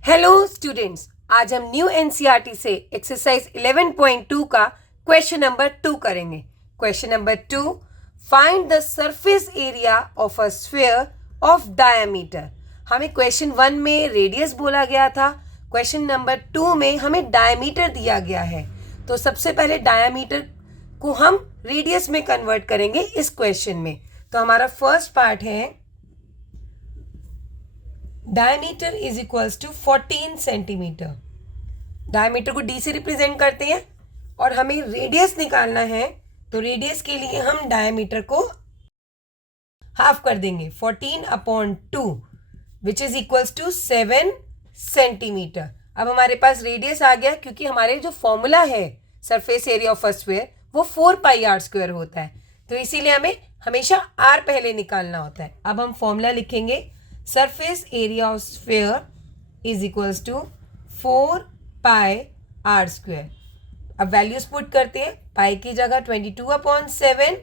Hello students, आज हम new NCERT से एक्सरसाइज 11.2 का क्वेश्चन नंबर 2 करेंगे। Question number 2, find the surface area of a sphere of diameter. हमें क्वेश्चन 1 में रेडियस बोला गया था, क्वेश्चन नंबर 2 में हमें डायमीटर दिया गया है। तो सबसे पहले डायमीटर को हम रेडियस में कन्वर्ट करेंगे इस क्वेश्चन में। तो हमारा फर्स्ट पार्ट है diameter is equals to 14 centimetre. Diameter को डी से रिप्रेजेंट करते हैं और हमें रेडियस निकालना है, तो रेडियस के लिए हम डायमीटर को हाफ कर देंगे 14/2 which is equals to 7 centimetre. अब हमारे पास रेडियस आ गया क्योंकि हमारे जो फॉर्मूला है surface area of a sphere वो 4πr² होता है, तो इसीलिए हमें हमेशा r पहले निकालना होता है। अब हम फॉर्मूला लिखेंगे surface area of sphere is equals to 4πr²। अब वैल्यूज पुट करते हैं। पाई की जगह 22/7,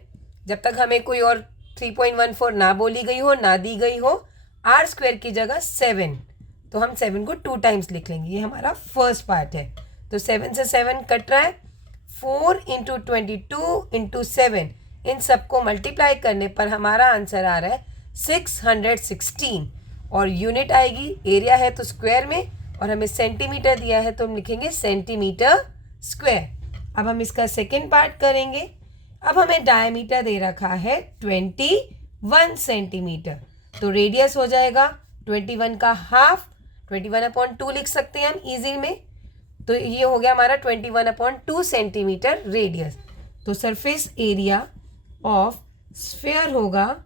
जब तक हमें कोई और 3.14 ना बोली गई हो ना दी गई हो, r² की जगह 7, तो हम 7 को 2 टाइम्स लिख लेंगे। ये हमारा फर्स्ट पार्ट है। तो 7 से 7 कट रहा है, 4 × 22 × 7, इन सबको मल्टीप्लाई करने पर हमारा आंसर आ रहा है 616 और यूनिट आएगी, एरिया है तो स्क्वायर में, और हमें सेंटीमीटर दिया है तो हम लिखेंगे सेंटीमीटर स्क्वायर। अब हम इसका सेकेंड पार्ट करेंगे। अब हमें डायमीटर दे रखा है 21 सेंटीमीटर, तो रेडियस हो जाएगा 21 का हाफ, 21/2 लिख सकते हैं हम इजी में। तो ये हो गया हमारा 21/2 सेंटीमीटर रेडियस। तो सरफेस एरिया ऑफ स्फीयर होगा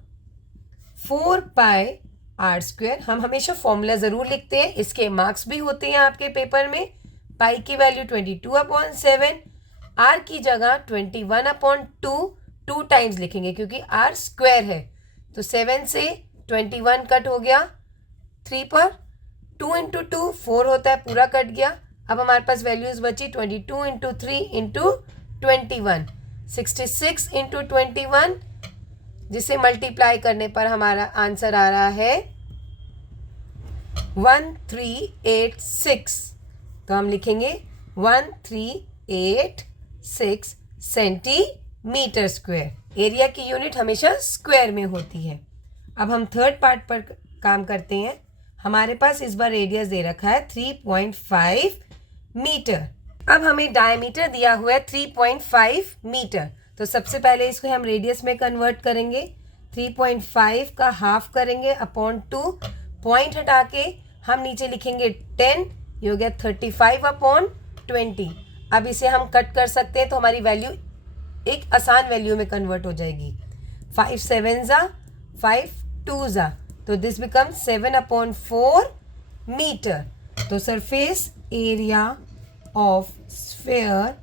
4πr²। हम हमेशा फॉर्मूला ज़रूर लिखते हैं, इसके मार्क्स भी होते हैं आपके पेपर में। पाई की वैल्यू 22/7, r की जगह 21/2 2 टाइम्स लिखेंगे क्योंकि r स्क्वायर है। तो 7 से 21 कट हो गया 3 पर, 2 × 2 4 होता है, पूरा कट गया। अब हमारे पास वैल्यूज बची 22 × 3 × 21, 66 × 21, जिसे मल्टीप्लाई करने पर हमारा आंसर आ रहा है 1386। तो हम लिखेंगे 1386 सेंटीमीटर स्क्वायर। एरिया की यूनिट हमेशा स्क्वायर में होती है। अब हम थर्ड पार्ट पर काम करते हैं। हमारे पास इस बार रेडियस दे रखा है 3.5 मीटर। अब हमें डायमीटर दिया हुआ है 3.5 मीटर, तो सबसे पहले इसको हम रेडियस में कन्वर्ट करेंगे। 3.5 का हाफ करेंगे /2, पॉइंट हटा के हम नीचे लिखेंगे 10, ये हो गया 35/20। अब इसे हम कट कर सकते हैं तो हमारी वैल्यू एक आसान वैल्यू में कन्वर्ट हो जाएगी। 5 7 ज़ा 5 2 ज़ा, तो दिस बिकम 7/4 मीटर। तो surface area of sphere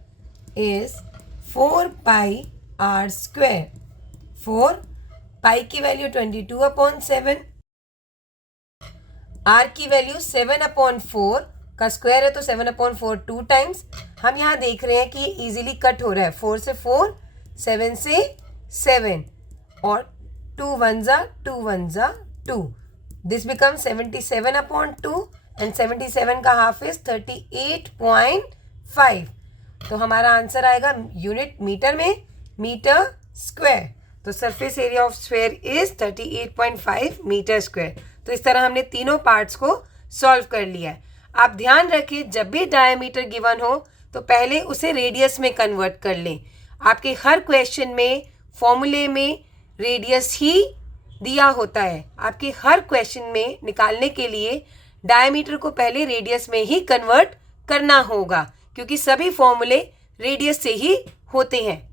is 4πr²। 4 पाई की वैल्यू 22/7, r की वैल्यू 7/4 का स्क्वायर है तो 7/4 2 टाइम्स। हम यहाँ देख रहे हैं कि इजीली कट हो रहा है, 4 से 4, 7 से 7, और 2 1 ज़ा 2 1 ज़ा 2, दिस बिकम 77/2 एंड 77 का हाफ इज 38.5। तो हमारा आंसर आएगा यूनिट मीटर में, मीटर स्क्वायर। तो surface area of sphere is 38.5 metre square. तो इस तरह हमने तीनों पार्ट्स को सॉल्व कर लिया है। आप ध्यान रखें, जब भी डायमीटर गिवन हो तो पहले उसे रेडियस में कन्वर्ट कर लें। आपके हर क्वेश्चन में फॉर्मूले में रेडियस ही दिया होता है। आपके हर क्वेश्चन में निकालने के लिए डायमीटर को पहले रेडियस में ही कन्वर्ट करना होगा, क्योंकि सभी फॉर्मूले रेडियस से ही होते हैं।